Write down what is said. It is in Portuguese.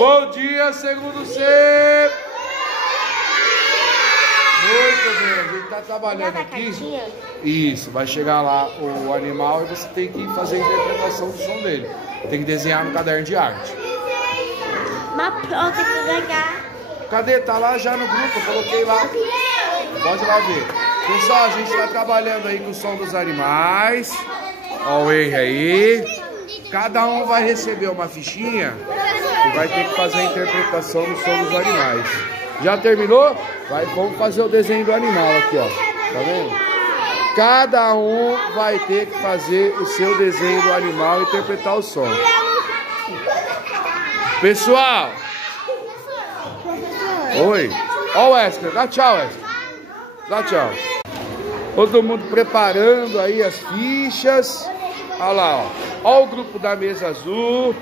Bom dia, segundo C. Muito bem, a gente tá trabalhando aqui. Isso, vai chegar lá o animal e você tem que fazer a interpretação do som dele. Tem que desenhar no caderno de arte. Mas pronto, tem que ganhar. Cadê? Tá lá já no grupo, eu coloquei lá. Pode lá ver. Pessoal, a gente tá trabalhando aí com o som dos animais. Ó o Henry aí. Cada um vai receber uma fichinha e vai ter que fazer a interpretação do som dos animais. Já terminou? Vamos fazer o desenho do animal aqui, ó. Tá vendo? Cada um vai ter que fazer o seu desenho do animal e interpretar o som. Pessoal! Oi! Ó o Wesker, dá tchau, Wesker. Dá tchau. Todo mundo preparando aí as fichas. Olha lá, ó. Ó o grupo da mesa azul.